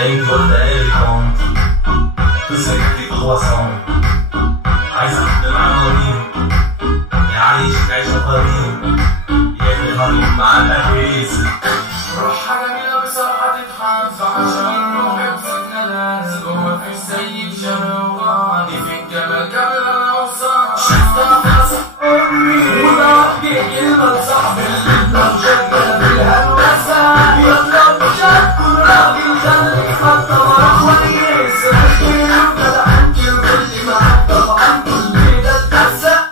Bem, toda ele pronto. Eu sei que tem doação. عايز اخدم عمالين يعيش عيشة طريق يخدم معانا كويس. روحها جميلة بصراحة تتحب عشان روحي وسيدنا ناس جوه في السيد شباب دي في الجبل قبل الأوصال شفتها خلاص وده كلمة صاحب اللي مشغلة بالهندسة يلا بجد كل راجل خليك خطة ورا كويس احكي وكده عنكي وكل معاك طبعا كل ده اتنسى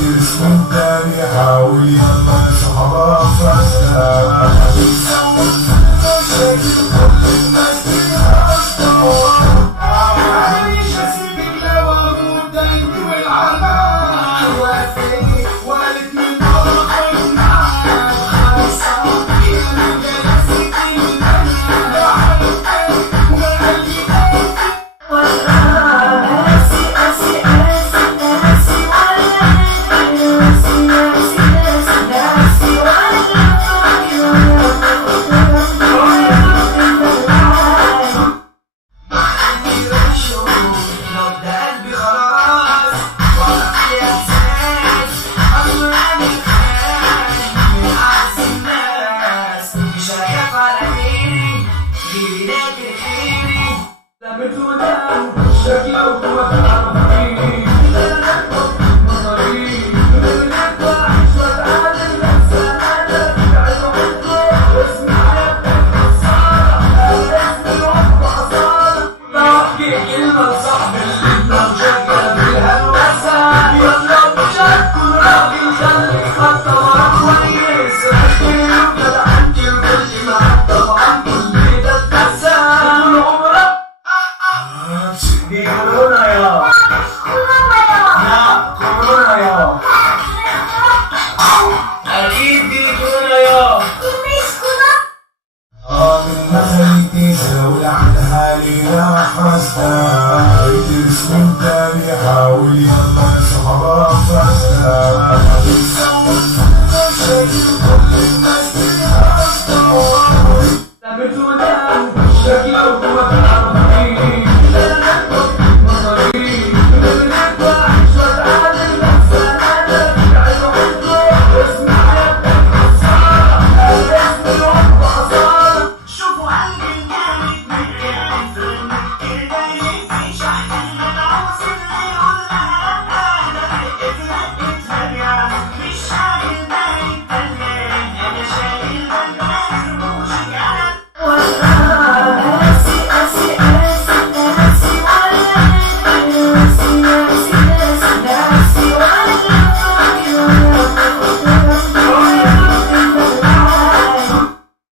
ترسم تاريخها ويلا صحبها فاسدة ترسم تاريخها ويلا صحبها فاسدة